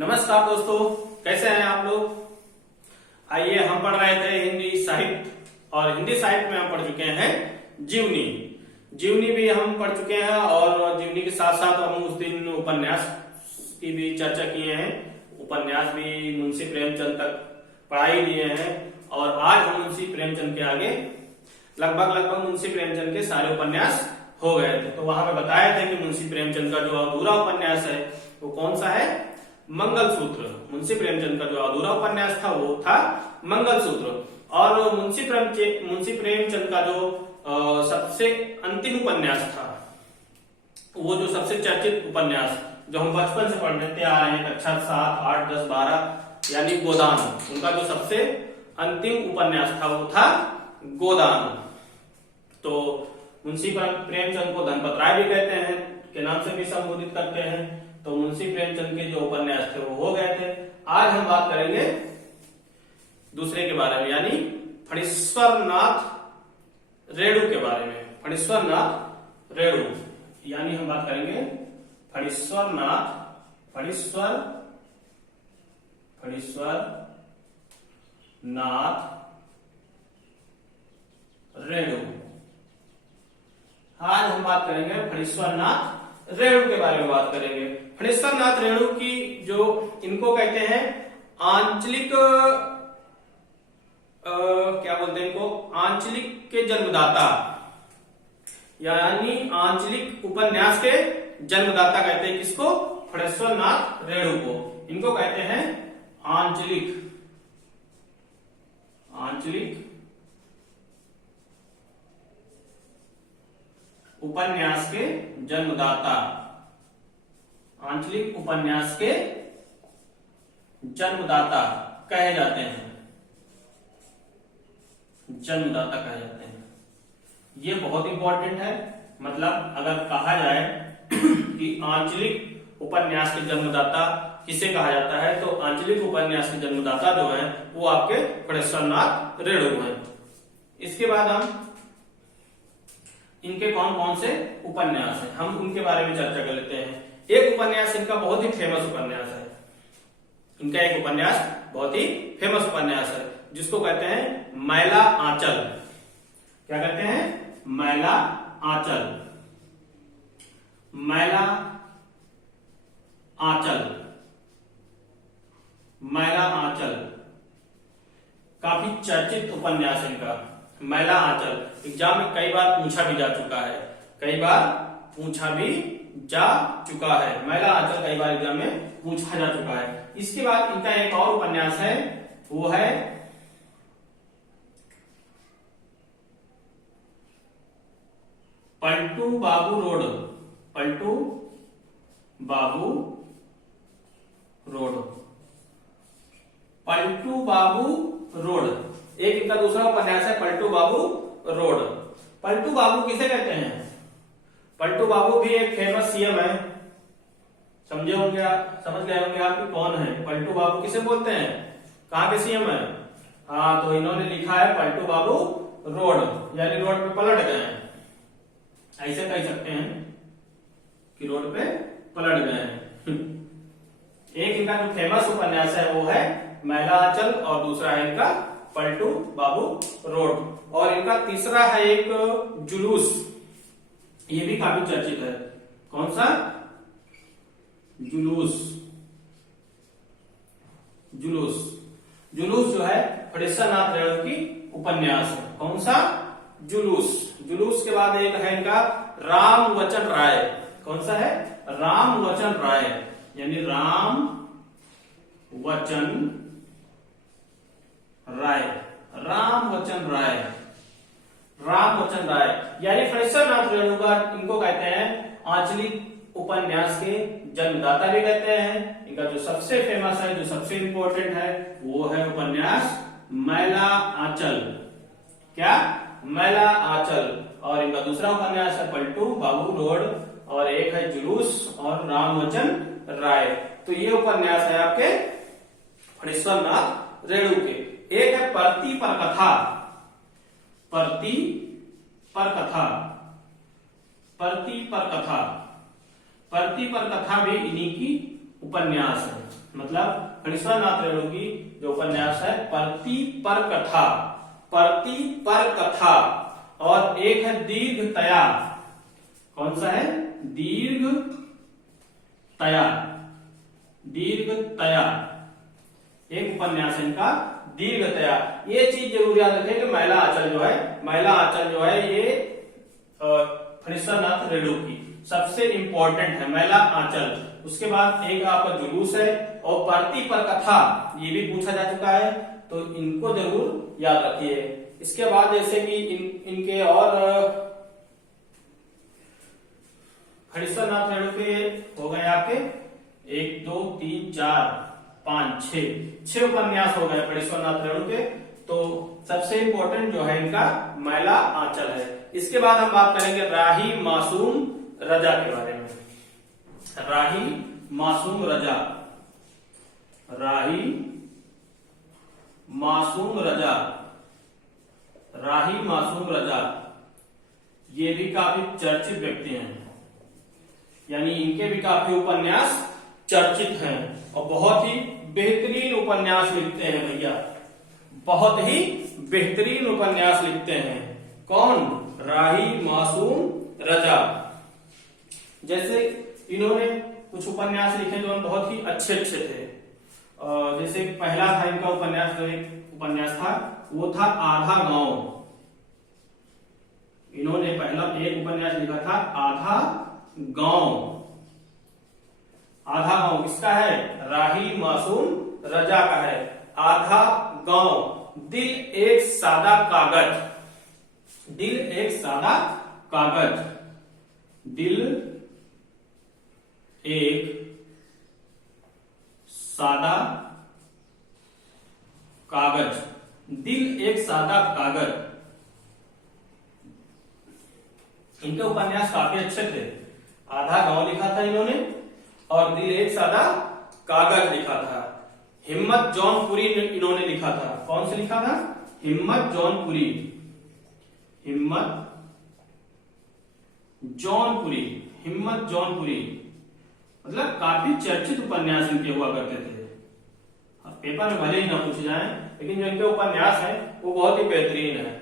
नमस्कार दोस्तों, कैसे हैं आप लोग। आइए, हम पढ़ रहे थे हिंदी साहित्य और हिंदी साहित्य में हम पढ़ चुके हैं जीवनी। जीवनी भी हम पढ़ चुके हैं और जीवनी के साथ साथ हम उस दिन उपन्यास की भी चर्चा किए हैं। उपन्यास भी मुंशी प्रेमचंद तक पढ़ाई लिए हैं और आज हम मुंशी प्रेमचंद के आगे लगभग मुंशी प्रेमचंद के सारे उपन्यास हो गए थे। तो वहां पे बताया था कि मुंशी प्रेमचंद का जो अधूरा उपन्यास है वो कौन सा है, मंगलसूत्र। मुंशी प्रेमचंद का जो अधूरा उपन्यास था वो था मंगलसूत्र। और मुंशी प्रेमचंद का जो सबसे अंतिम उपन्यास था, वो जो सबसे चर्चित उपन्यास जो हम बचपन से पढ़ते आ रहे हैं, कक्षा 7, 8, 10, 12 यानी गोदान, उनका जो सबसे अंतिम उपन्यास था वो था गोदान। तो मुंशी प्रेमचंद को धनपत राय भी कहते हैं के नाम से भी संबोधित करते हैं। तो मुंशी प्रेमचंद के जो उपन्यास थे वो हो गए थे। आज हम बात करेंगे दूसरे के बारे में, यानी फणीश्वरनाथ रेणु के बारे में। फणीश्वरनाथ रेणु यानी हम बात करेंगे फणीश्वरनाथ रेणु। आज हम बात करेंगे फणीश्वरनाथ रेणु के बारे में बात करेंगे। फणीश्वरनाथ रेणु की जो इनको कहते हैं आंचलिक क्या बोलते हैं इनको, आंचलिक के जन्मदाता, यानी आंचलिक उपन्यास के जन्मदाता कहते हैं किसको, फणीश्वरनाथ रेणु को। इनको कहते हैं आंचलिक उपन्यास के जन्मदाता। आंचलिक उपन्यास के जन्मदाता कहे जाते हैं, जन्मदाता कहे जाते हैं। ये बहुत इंपॉर्टेंट है। मतलब अगर कहा जाए कि आंचलिक उपन्यास के जन्मदाता किसे कहा जाता है, तो आंचलिक उपन्यास के जन्मदाता जो है वो आपके फणीश्वरनाथ रेणु हैं। इसके बाद हम इनके कौन कौन से उपन्यास हैं, हम उनके बारे में चर्चा कर लेते हैं। एक उपन्यास इनका बहुत ही फेमस उपन्यास है। इनका एक उपन्यास बहुत ही फेमस उपन्यास है जिसको कहते हैं मैला आंचल। क्या कहते हैं, मैला आंचल। मैला आंचल, मैला आंचल काफी चर्चित उपन्यास है इनका। मैला आंचल एग्जाम में कई बार पूछा भी जा चुका है, मैला आंचल कई बार एग्जाम में पूछा जा चुका है। इसके बाद इनका एक और उपन्यास है, वो है पलटू बाबू रोड। पलटू बाबू रोड, पलटू बाबू रोड। एक इनका दूसरा उपन्यास है पलटू बाबू रोड। पलटू बाबू किसे कहते हैं, पलटू बाबू भी एक फेमस सीएम है। समझ गए होंगे आप कि कौन है पलटू बाबू, किसे बोलते हैं, कहां के सीएम है। हाँ, तो इन्होंने लिखा है पलटू बाबू रोड, यानी रोड पे पलट गए हैं, ऐसे कह सकते हैं कि रोड पे पलट गए हैं। एक इनका जो फेमस उपन्यास है वो है मैला आंचल और दूसरा है इनका पलटू बाबू रोड। और इनका तीसरा है एक जुलूस, ये भी काफी चर्चित है। कौन सा, जुलूस। जुलूस जो है फणीश्वरनाथ रेणु की उपन्यास है। कौन सा, जुलूस। जुलूस के बाद एक है इनका राम वचन राय। कौन सा है, राम वचन राय, यानी राम वचन राय। यानी फणीश्वरनाथ रेणु का इनको कहते हैं आंचलिक उपन्यास के जन्मदाता भी कहते हैं। इनका जो सबसे फेमस है, जो सबसे इंपॉर्टेंट है, वो है उपन्यास मैला आंचल। क्या, मैला आंचल। और इनका दूसरा उपन्यास है पलटू बाबू रोड, और एक है जुलूस और रामवचन राय। तो ये उपन्यास है आपके फणीश्वरनाथ रेणु के। एक है परती पर कथा। परती पर कथा, परती पर कथा भी इन्हीं की उपन्यास है। मतलब फणीश्वर नाथ रेणु की जो उपन्यास है परती पर कथा, परती पर कथा, और एक है दीर्घतया। कौन सा है? दीर्घतया, दीर्घतया एक उपन्यास है इनका दीर्घतया। ये चीज जरूर याद रखें कि महिला आंचल जो है, महिला आंचल जो है ये फणीश्वर नाथ रेणु की सबसे इंपॉर्टेंट है, महिला आंचल। उसके बाद एक आपका जुलूस है और परती पर कथा, ये भी पूछा जा चुका है, तो इनको जरूर याद रखिए। इसके बाद जैसे कि इनके और फणीश्वर नाथ रेणु के हो गए आपके 1 2 3 4 5 6 उपन्यास हो गए फणीश्वर नाथ रेणु के। तो सबसे इंपॉर्टेंट जो है इनका महिला आंचल है। इसके बाद हम बात करेंगे राही मासूम रजा के बारे में। राही मासूम रजा, राही मासूम रजा, राही मासूम रजा, ये भी काफी चर्चित व्यक्ति हैं, यानी इनके भी काफी उपन्यास चर्चित हैं और बहुत ही बेहतरीन उपन्यास लिखते हैं भैया, बहुत ही बेहतरीन उपन्यास लिखते हैं। कौन? राही मासूम रजा। जैसे इन्होंने कुछ उपन्यास लिखे जो बहुत ही अच्छे अच्छे थे। जैसे पहला था इनका उपन्यास, जो एक उपन्यास था वो था आधा गांव। इन्होंने पहला एक उपन्यास लिखा था आधा गांव। आधा गांव किसका है? राही मासूम रजा का है। आधा गांव। दिल एक सादा कागज, दिल एक सादा कागज, दिल एक सादा कागज, दिल एक सादा कागज। इनके उपन्यास काफी अच्छे थे। आधा गांव लिखा था इन्होंने और दिल एक सादा कागज लिखा था। हिम्मत जौनपुरी इन्होंने लिखा था। कौन से लिखा था? हिम्मत जौनपुरी, हिम्मत जौनपुरी, हिम्मत जौनपुरी। मतलब काफी चर्चित उपन्यास इनके हुआ करते थे। पेपर में भले ही ना पूछे जाए, लेकिन जो इनके उपन्यास है वो बहुत ही बेहतरीन है।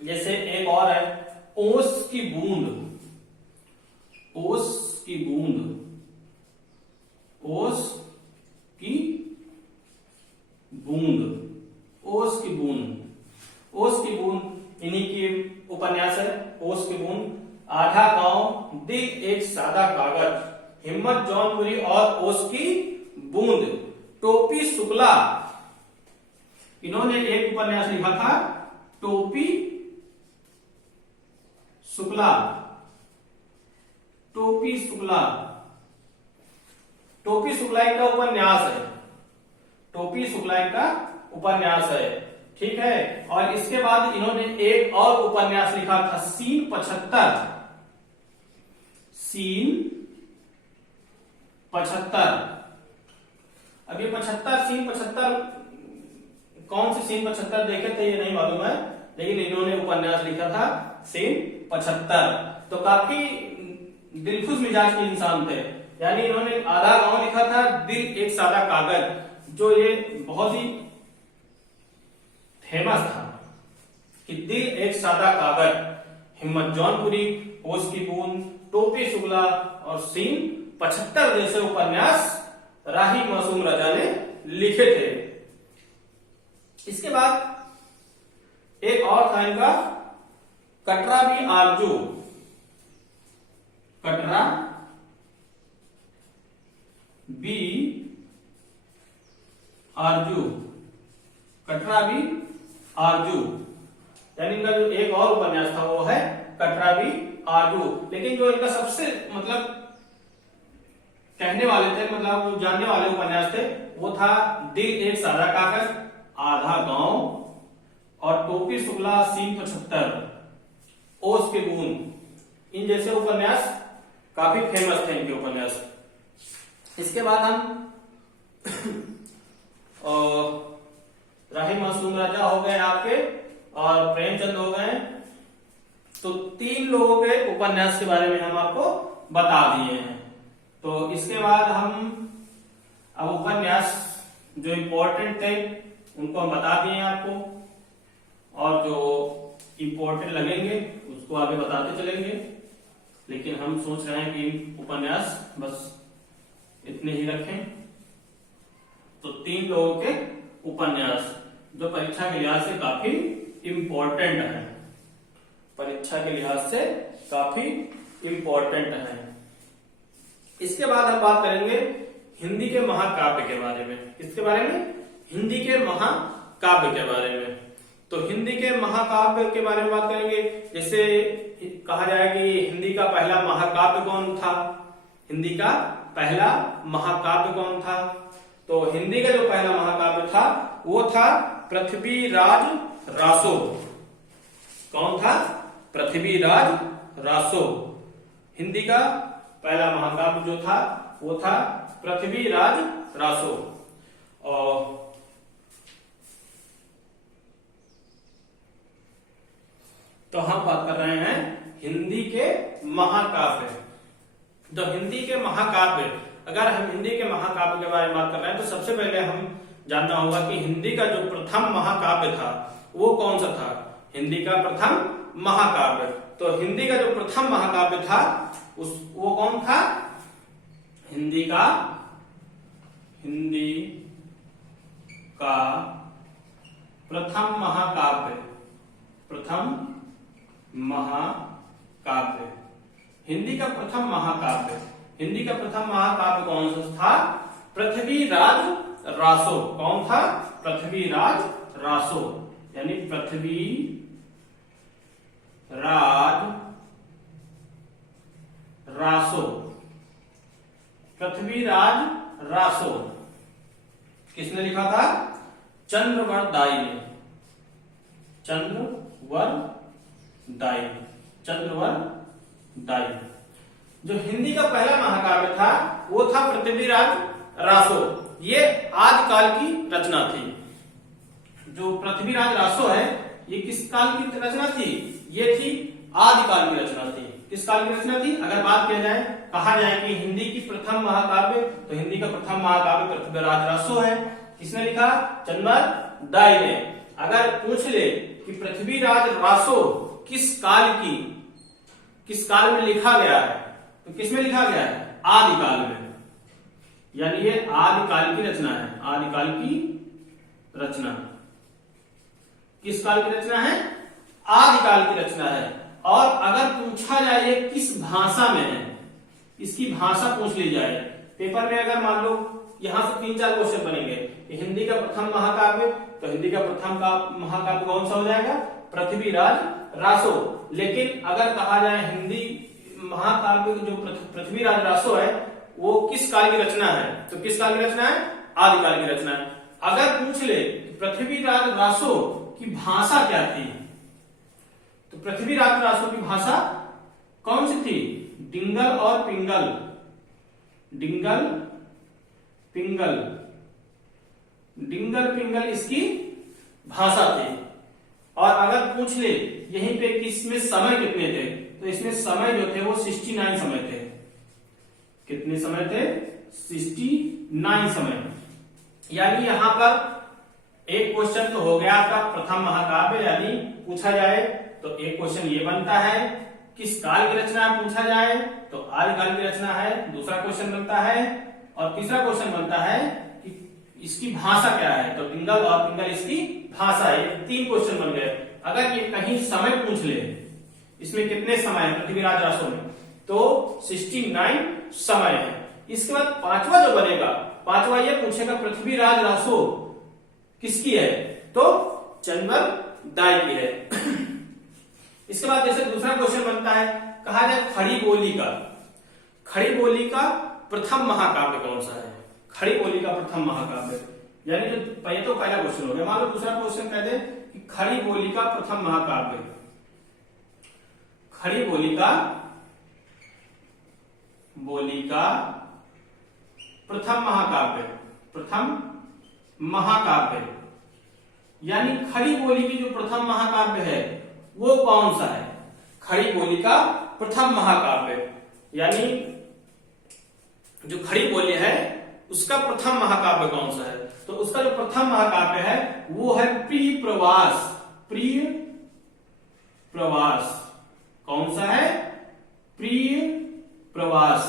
जैसे एक और है ओस की बूंद, ओस की बूंद, ओस की बूंद, ओस की बूंद, ओस की बूंद इन्हीं की उपन्यास है। ओस की बूंद, आधा गांव, दिल एक सादा कागज, हिम्मत जौनपुरी और ओस की बूंद। टोपी शुक्ला, इन्होंने एक उपन्यास लिखा था टोपी शुक्ला, टोपी शुक्ला। टोपी शुक्ला का उपन्यास है, टोपी शुक्ला का उपन्यास है, ठीक है। और इसके बाद इन्होंने एक और उपन्यास लिखा था सीन 75, सीन 75। अब ये 75 सीन 75 कौन से सीन 75 देखे थे ये नहीं मालूम है, लेकिन इन्होंने उपन्यास लिखा था सीन 75। तो काफी दिलखुश मिजाज के इंसान थे। यानी इन्होंने आधा गांव लिखा था, दिल एक सादा कागज, जो ये बहुत ही फेमस था कि दिल एक सादा कागज, हिम्मत जौनपुरी, ओस की बूंद, टोपी शुक्ला और सीन 75 जैसे उपन्यास राही मासूम रजा ने लिखे थे। इसके बाद एक और था इनका कटरा भी आरजू, कटरा बी आरजू, कटरा बी आरजू। यानी इनका जो एक और उपन्यास था वो है कटरा बी आरजू। लेकिन जो इनका सबसे मतलब कहने वाले थे, मतलब जानने वाले उपन्यास थे, वो था दिल एक सादा कागज, आधा गांव और टोपी शुक्ला, सीन 75, ओस के बूंद। इन जैसे उपन्यास काफी फेमस थे इनके उपन्यास। इसके बाद हम राही मासूम रजा हो गए आपके और प्रेमचंद हो गए। तो 3 लोगों के उपन्यास के बारे में हम आपको बता दिए हैं। तो इसके बाद हम अब उपन्यास जो इम्पोर्टेंट थे उनको हम बता दिए आपको, और जो इम्पोर्टेंट लगेंगे उसको आगे बताते चलेंगे। लेकिन हम सोच रहे हैं कि उपन्यास बस इतने ही रखें। तो 3 लोगों के उपन्यास जो परीक्षा के लिहाज से काफी इम्पोर्टेंट है, परीक्षा के लिहाज से काफी इम्पोर्टेंट है। इसके बाद हम बात करेंगे हिंदी के महाकाव्य के बारे में। किसके बारे में? हिंदी के महाकाव्य के बारे में। तो हिंदी के महाकाव्य के बारे में बात करेंगे। जैसे कहा जाए कि हिंदी का पहला महाकाव्य कौन था, हिंदी का पहला महाकाव्य कौन था? तो हिंदी का जो पहला महाकाव्य था वो था पृथ्वीराज रासो। कौन था? पृथ्वीराज रासो। हिंदी का पहला महाकाव्य जो था वो था पृथ्वीराज रासो। और तो हम बात कर रहे हैं हिंदी के महाकाव्य। तो हिंदी के महाकाव्य, अगर हम हिंदी के महाकाव्य के बारे में बात कर रहे हैं तो सबसे पहले हम जानना होगा कि हिंदी का जो प्रथम महाकाव्य था वो कौन सा था। हिंदी का प्रथम महाकाव्य, तो हिंदी का जो प्रथम महाकाव्य था वो कौन था? हिंदी का प्रथम महाकाव्य, प्रथम महाकाव्य, हिंदी का प्रथम महाकाव्य, हिंदी का प्रथम महाकाव्य कौन सा था? पृथ्वीराज रासो। कौन था? पृथ्वीराज रासो, यानी पृथ्वीराज रासो। पृथ्वीराज रासो किसने लिखा था? चंद्रवरदाई ने। चंद्रवरदाई। जो हिंदी का पहला महाकाव्य था वो था पृथ्वीराज रासो। ये आदिकाल की रचना थी। जो पृथ्वीराज रासो है ये किस काल की रचना थी? ये थी आदिकाल की रचना थी। किस काल की रचना थी? अगर बात किया जाए, कहा जाए कि हिंदी की प्रथम महाकाव्य, तो हिंदी का प्रथम महाकाव्य पृथ्वीराज रासो है। किसने लिखा? चंद्रवरदाई ने। अगर पूछ ले कि पृथ्वीराज रासो किस काल में लिखा गया है, तो किसमें लिखा गया है? आदिकाल में। यानी ये आदिकाल की रचना है। आदिकाल की रचना किस काल की रचना है? आदिकाल की रचना है। और अगर पूछा जाए ये किस भाषा में है, इसकी भाषा पूछ ली जाए पेपर में, अगर मान लो यहां से 3-4 क्वेश्चन बनेंगे, हिंदी का प्रथम महाकाव्य, तो हिंदी का प्रथम महाकाव्य कौन सा हो जाएगा? पृथ्वीराज रासो। लेकिन अगर कहा जाए हिंदी महाकाव्य जो पृथ्वीराज रासो है वो किस काल की रचना है, तो किस काल की रचना है? आदिकाल की रचना है। अगर पूछ ले पृथ्वीराज रासो की भाषा क्या थी, तो पृथ्वीराज रासो की भाषा कौन सी थी? डिंगल और पिंगल। डिंगल पिंगल इसकी भाषा थी। और अगर पूछ ले यहीं पे कि इसमें समय कितने थे, तो इसमें समय जो थे वो 69 समय थे। कितने समय थे? 69 समय। यानी यहां पर एक क्वेश्चन तो हो गया आपका प्रथम महाकाव्य, यानी पूछा जाए तो एक क्वेश्चन ये बनता है किस काल की रचना पूछा जाए तो आदिकाल की रचना है। दूसरा क्वेश्चन बनता है और तीसरा क्वेश्चन बनता है कि इसकी भाषा क्या है, तो डिंगल और पिंगल इसकी भाषा है। 3 क्वेश्चन बन गए। अगर ये कहीं समय पूछ ले, इसमें कितने समय है पृथ्वीराज रासो में, तो 69 समय है। इसके बाद पांचवा जो बनेगा, पांचवा ये पूछेगा पृथ्वीराज रासो किसकी है, तो चंद्रवरदाई की है। इसके बाद जैसे दूसरा क्वेश्चन बनता है, कहा जाए खड़ी बोली का प्रथम महाकाव्य कौन सा है? खड़ी बोली का प्रथम महाकाव्य, यानी जो तो पहला क्वेश्चन हो गया। मान लो दूसरा क्वेश्चन कह दे कि खड़ी बोली का प्रथम महाकाव्य, खड़ी बोली का प्रथम महाकाव्य, यानी खड़ी बोली की जो प्रथम महाकाव्य है वो कौन सा है? खड़ी बोली का प्रथम महाकाव्य, यानी जो खड़ी बोली है उसका प्रथम महाकाव्य कौन सा है? तो उसका जो प्रथम महाकाव्य है वो है प्रिय प्रवास। प्रिय प्रवास कौन सा है? प्रिय प्रवास।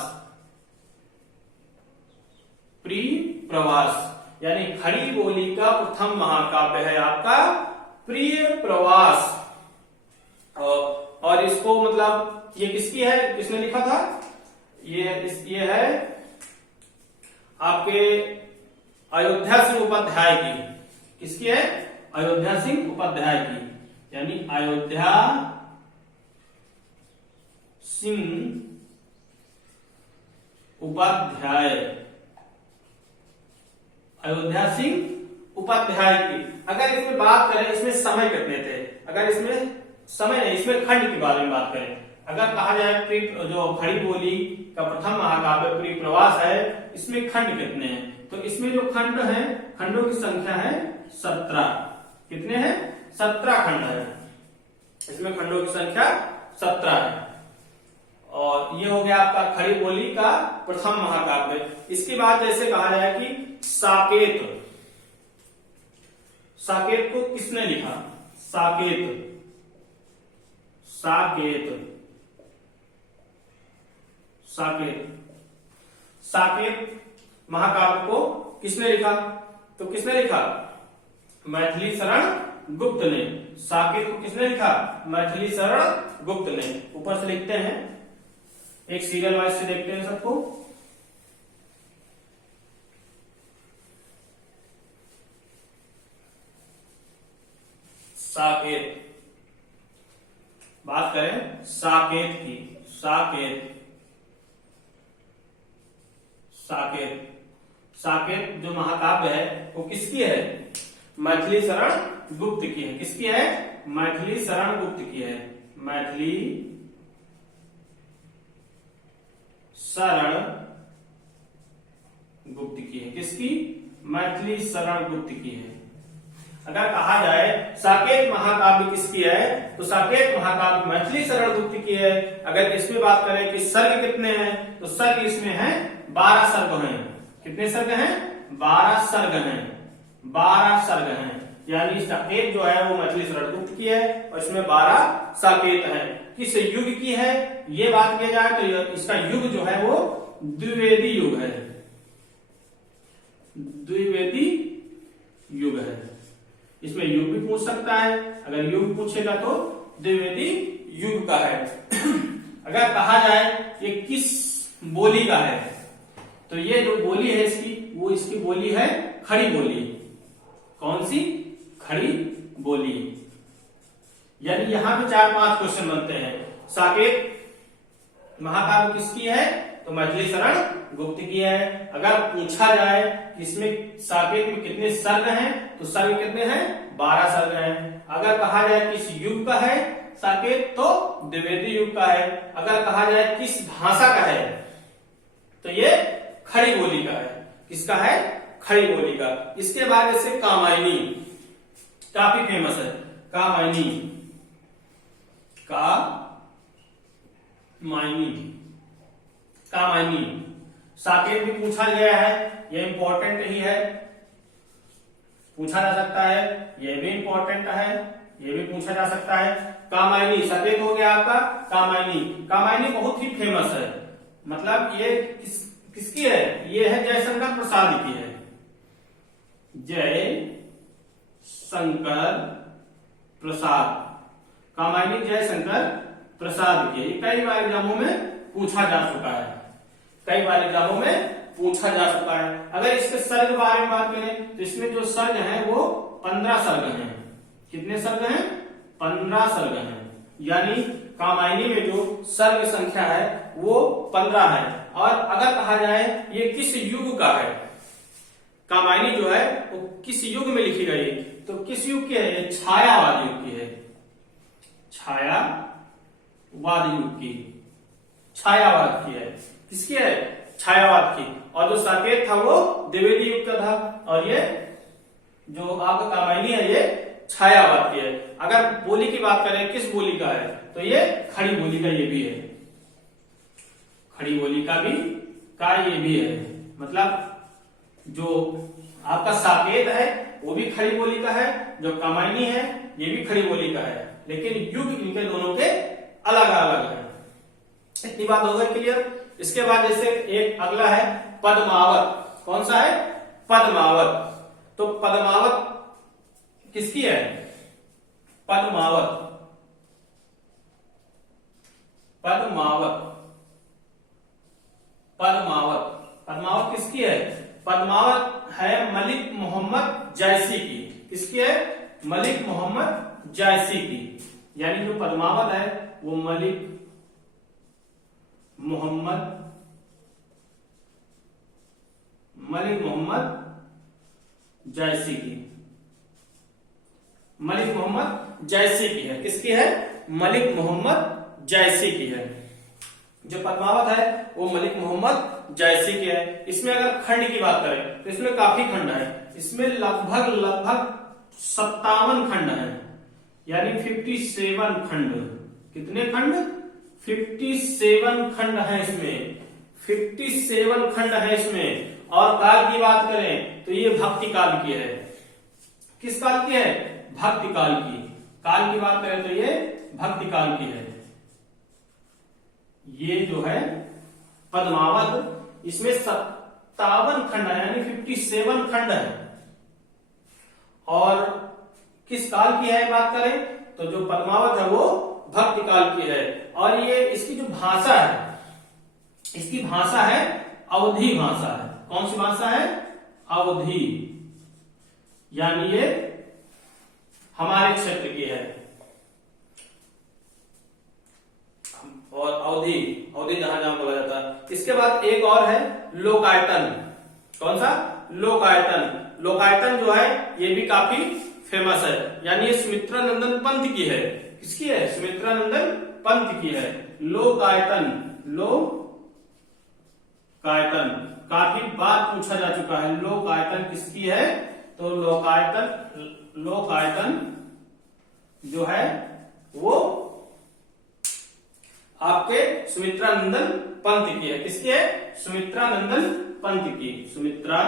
प्रिय प्रवास यानी खड़ी बोली का प्रथम महाकाव्य है आपका प्रिय प्रवास। और इसको मतलब ये किसकी है, किसने लिखा था? ये है आपके अयोध्या सिंह उपाध्याय की। किसकी है? अयोध्या सिंह उपाध्याय की। यानी अयोध्या सिंह उपाध्याय, अयोध्या सिंह उपाध्याय की। अगर इसमें बात करें इसमें समय कितने थे, अगर इसमें समय नहीं, इसमें खंड के बारे में बात करें, अगर कहा जाए जो खड़ी बोली का प्रथम महाकाव्य प्रिय प्रवास है, इसमें खंड कितने हैं? तो इसमें जो खंड है, खंडों की संख्या है 17। कितने हैं? 17 खंड है। इसमें खंडों की संख्या 17 है। और ये हो गया आपका खड़ी बोली का प्रथम महाकाव्य। इसके बाद जैसे कहा जाए कि साकेत, साकेत को किसने लिखा? साकेत, साकेत, साकेत, साकेत महाकाव्य को किसने लिखा? तो किसने लिखा? मैथिली शरण गुप्त ने। साकेत को किसने लिखा? मैथिली शरण गुप्त ने। ऊपर से लिखते हैं, एक सीरियल वाइज से देखते हैं सबको। साकेत, बात करें साकेत की, साकेत, साकेत, साकेत जो महाकाव्य है वो किसकी है? मैथिली शरण गुप्त की है। किसकी है? मैथिली शरण गुप्त की है। मैथिली शरण गुप्त की है। किसकी? मैथिली शरण गुप्त की है। अगर कहा जाए साकेत महाकाव्य किसकी है, तो साकेत महाकाव्य मैथिली शरण गुप्त की है। अगर इसमें बात करें कि सर्ग कितने हैं, तो सर्ग इसमें है 12 सर्ग हैं। कितने सर्ग हैं? 12 सर्ग हैं। 12 सर्ग हैं। यानी साकेत जो है वो मैथिली शरण गुप्त की है और इसमें 12 साकेत है। किस युग की है ये बात किया जाए तो इसका युग जो है वो द्विवेदी युग है। द्विवेदी युग है। इसमें युग भी पूछ सकता है, अगर युग पूछेगा तो द्विवेदी युग का है। अगर कहा जाए ये किस बोली का है, तो ये जो बोली है इसकी, वो इसकी बोली है खड़ी बोली। कौन सी? खड़ी बोली। यानी यहां पे 4-5 क्वेश्चन बनते हैं। साकेत महाकाव्य किसकी है, तो मैथिली शरण गुप्त की है। अगर पूछा जाए कि इसमें साकेत में कितने सर्ग हैं, तो सर्ग कितने हैं? 12 सर्ग हैं। अगर कहा जाए किस युग का है साकेत, तो द्विवेदी युग का है। अगर कहा जाए किस भाषा का है, तो ये खड़ी बोली का है। किसका है? खड़ी बोली का। इसके बाद जैसे कामायनी, काफी फेमस है कामायनी, कामायनी साकेत भी पूछा गया है, यह इंपॉर्टेंट ही है, पूछा जा सकता है। यह भी इंपॉर्टेंट है, यह भी पूछा जा सकता है। कामायनी साकेत हो गया आपका कामायनी। कामायनी बहुत ही फेमस है, मतलब ये किसकी है? ये है जयशंकर प्रसाद की है। जय शंकर प्रसाद, कामायनी जयशंकर प्रसाद की। कई बार एग्जामों में पूछा जा चुका है, कई बार एग्जामों में पूछा जा चुका है। अगर इसके सर्ग बारे में बात करें तो इसमें जो सर्ग हैं वो 15 सर्ग हैं। कितने सर्ग हैं? 15 सर्ग हैं। यानी कामायनी में जो सर्ग संख्या है वो 15 है। और अगर कहा जाए ये किस युग का है, कामायनी जो है वो किस युग में लिखी गई, तो किस युग की है? ये छायावाद युग की है। छायावाद युग की, छायावाद की है। किसकी है? छायावाद की। और जो साकेत था वो द्विवेदी युग का था, और ये जो आपका कामायनी है ये छायावाद की है। अगर बोली की बात करें किस बोली का है, तो ये खड़ी बोली का ये भी है। खड़ी बोली का भी का ये भी है, मतलब जो आपका साकेत है वो भी खड़ी बोली का है, जो कमायनी है ये भी खड़ी बोली का है, लेकिन युग इनके दोनों के अलग अलग है। इतनी बात हो गई क्लियर। इसके बाद जैसे एक अगला है पद्मावत। कौन सा है? पद्मावत। तो पद्मावत किसकी है? पद्मावत, पद्मावत, पद्मावत, पद्मावत किसकी है? पद्मावत है मलिक मोहम्मद जैसी की। किसकी है? मलिक मोहम्मद जैसी की। यानी जो पद्मावत है वो मलिक मोहम्मद जैसी की, मलिक मोहम्मद जैसी की है। किसकी है? मलिक मोहम्मद जैसी की है। जो पद्मावत है वो मलिक मोहम्मद जैसी की है। इसमें अगर खंड की बात करें तो इसमें काफी खंड है। इसमें लगभग 57 खंड है, यानी 57 खंड। कितने खंड? 57 खंड है इसमें, 57 खंड है इसमें। और काल की बात करें तो ये भक्ति काल की है। किस काल की है? भक्ति काल की। काल की बात करें तो ये भक्ति काल की है। ये जो है पद्मावत, इसमें 57 खंड है, यानी 57 खंड है। और किस काल की है बात करें तो जो पद्मावत है वो भक्ति काल की है। और ये इसकी जो भाषा है, इसकी भाषा है अवधी भाषा है। कौन सी भाषा है? अवधी, यानी ये हमारे क्षेत्र की है। और अवधी, अवधी जहां जहां बोला जाता है। इसके बाद एक और है लोकायतन। कौन सा? लोकायतन। लोकायतन जो है ये भी काफी फेमस है, यानी ये सुमित्रा नंदन पंत की है। किसकी है? सुमित्रा नंदन पंत की है। लोकायतन, लोकायतन काफी बार पूछा जा चुका है। लोकायतन किसकी है? तो लोकायतन जो है वो आपके सुमित्रा नंदन पंत की है। किसकी है? सुमित्रा नंदन पंत की। सुमित्रा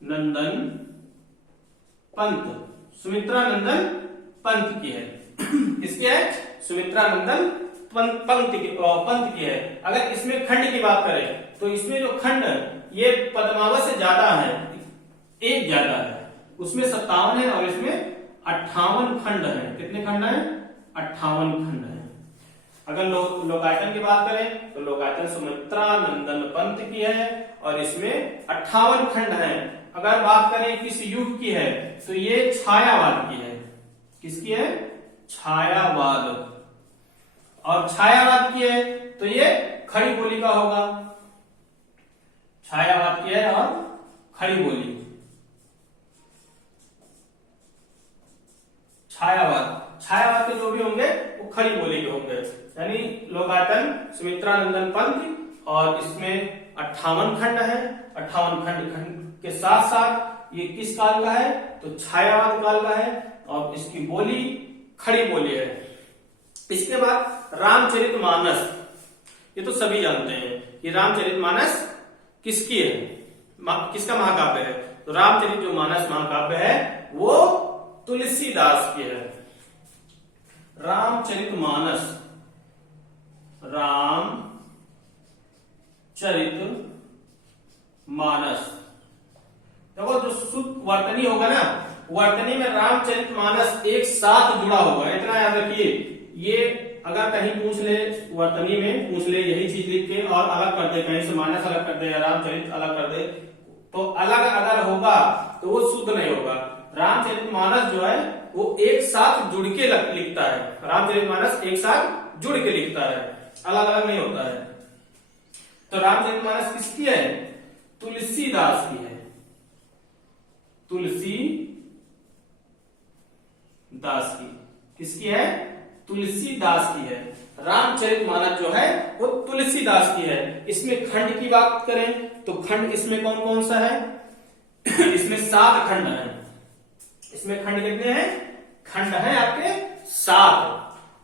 नंदन पंत, सुमित्रा नंदन पंत की है। किसकी है? सुमित्रा नंदन पंत की है। अगर इसमें खंड की बात करें तो इसमें जो खंड ये पद्मावत से ज्यादा है, एक ज्यादा है। उसमें 57 है और इसमें 58 खंड है। कितने खंड है? 58 खंड है। अगर लोकायतन की बात करें तो लोकायतन सुमित्रा नंदन पंत की है और इसमें 58 खंड है। अगर बात करें किस युग की है तो ये छायावाद की है। किसकी है? छायावाद। और छायावाद की है तो ये खड़ी बोली का होगा। छायावाद की है और खड़ी बोली। छायावाद के जो भी होंगे वो खड़ी बोली के होंगे। यानी लोकायतन सुमित्रा नंदन पंत और इसमें 58 खंड है। 58 खंड के साथ साथ ये किस काल का है? तो छायावाद काल का है और इसकी बोली खड़ी बोली है। इसके बाद रामचरितमानस। ये तो सभी जानते हैं कि रामचरितमानस किसकी है, किसका महाकाव्य है। तो रामचरित जो मानस महाकाव्य है वो तुलसीदास की है। रामचरितमानस, रामचरितमानस। देखो जो शुद्ध वर्तनी होगा ना, वर्तनी में रामचरितमानस एक साथ जुड़ा होगा। इतना याद रखिए। ये अगर कहीं पूछ ले, वर्तनी में पूछ ले यही चीज लिख के और अलग कर दे, कहीं से मानस अलग कर दे या रामचरित अलग कर दे, तो अलग अगर होगा तो वो शुद्ध नहीं होगा। रामचरितमानस जो है वो एक साथ जुड़ के लिखता है। रामचरितमानस एक साथ जुड़ के लिखता है, अलग अलग नहीं होता है। तो रामचरितमानस किसकी है? तुलसीदास की है। तुलसीदास की। किसकी है? तुलसीदास की है। रामचरितमानस जो है वो तुलसीदास की है। इसमें खंड की बात करें तो खंड इसमें कौन कौन सा है? इसमें 7 खंड है। इसमें खंड कितने हैं? खंड है आपके 7।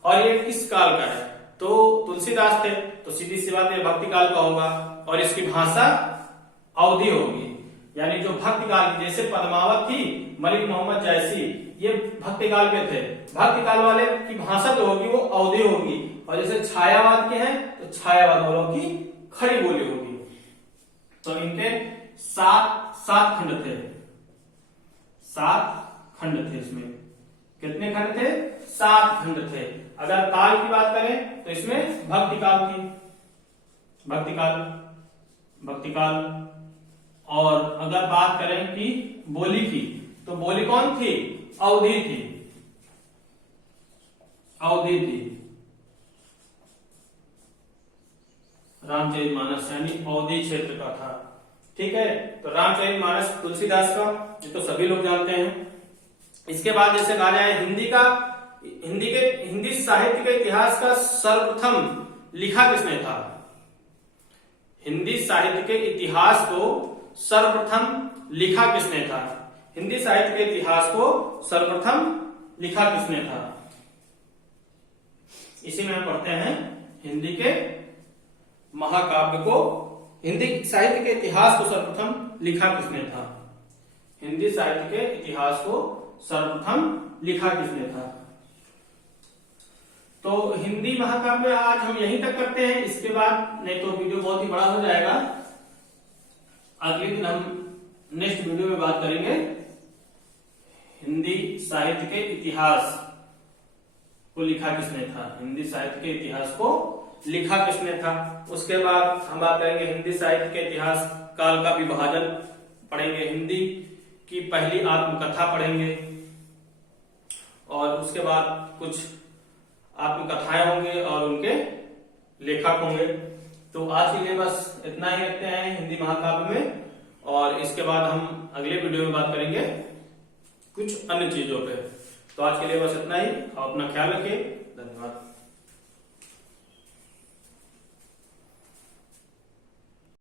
और ये किस काल का है? तो तुलसीदास थे, तो सीधी सी बात है भक्ति काल का होगा, और इसकी भाषा अवधी होगी। यानी जो भक्ति काल, जैसे पद्मावत थी, मलिक मोहम्मद जैसी, ये भक्ति काल के थे। भक्ति काल वाले की भाषा जो होगी वो अवधी होगी, और जैसे छायावाद के हैं तो छायावाद वालों की खड़ी बोली होगी। तो इनके सात खंड थे, 7 खंड थे। इसमें कितने खंड थे? 7 खंड थे। अगर काल की बात करें तो इसमें भक्ति काल थी, भक्ति काल। और अगर बात करें कि बोली की, तो बोली कौन थी? अवधी थी, रामचरितमानस यानी अवधी क्षेत्र का था। ठीक है, तो रामचरितमानस तुलसीदास का, ये तो सभी लोग जानते हैं। इसके बाद जैसे कहा जाए हिंदी साहित्य के इतिहास का सर्वप्रथम लिखा किसने था? हिंदी साहित्य के इतिहास को सर्वप्रथम लिखा किसने था? हिंदी साहित्य के इतिहास को सर्वप्रथम लिखा किसने था? इसी में हम पढ़ते हैं हिंदी के महाकाव्य को, हिंदी साहित्य के इतिहास को सर्वप्रथम लिखा किसने था? हिंदी साहित्य के इतिहास को सर्वप्रथम लिखा किसने था? तो हिंदी महाकाव्य आज हम यहीं तक करते हैं। इसके बाद नहीं तो वीडियो बहुत ही बड़ा हो जाएगा। अगले दिन हम नेक्स्ट वीडियो में बात करेंगे हिंदी साहित्य के इतिहास को लिखा किसने था, हिंदी साहित्य के इतिहास को लिखा किसने था। उसके बाद हम बात करेंगे हिंदी साहित्य के इतिहास काल का विभाजन पढ़ेंगे, हिंदी की पहली आत्मकथा पढ़ेंगे, और उसके बाद कुछ आत्मकथाएं होंगे और उनके लेखक होंगे। तो आज के लिए बस इतना ही रखते हैं हिंदी महाकाव्य में, और इसके बाद हम अगले वीडियो में बात करेंगे कुछ अन्य चीजों पे। तो आज के लिए बस इतना ही। आप अपना ख्याल रखिए। धन्यवाद।